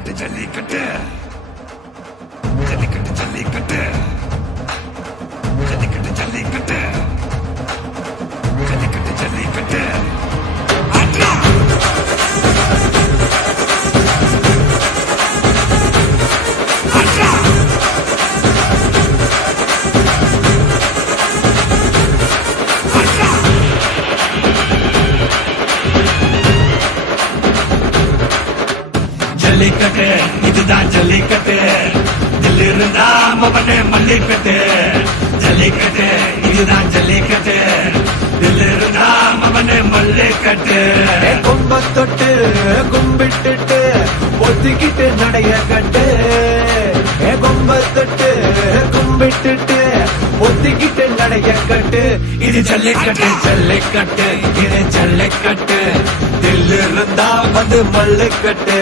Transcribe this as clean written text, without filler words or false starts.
ஜல்லிக்கட்டு ஜல்லிக்கட்டு ஜல்லிக்கட்டு ஜல்லிக்கட்டு ஜல்லிக்கட்டு ஜல்லிக்கட்டு ஜல்லிக்கட்டு ஜல்லிக்கட்டு ஆட்ரா ஆட்ரா ஆட்ரா ஜல்லிக்கட்டு இதுதான் ஜல்லிக்கட்டு தில் இருந்தா மவனே மல்லிக்கட்டு ஜல்லிக்கட்டு இதுதான் ஜல்லிக்கட்டு தில் இருந்தா மவனே மல்லிக்கட்டு கும்ப தொட்டு கும்பிட்டுட்டு ஒத்திக்கிட்டு நடைய கட்டு கும்ப தொட்டு கும்பிட்டுட்டு ஒத்திக்கிட்டு நடைய கட்டு இது ஜல்லிக்கட்டு ஜல்லிக்கட்டு இது ஜல்லிக்கட்டு தில் இருந்தா வந்து மல்லிக்கட்டு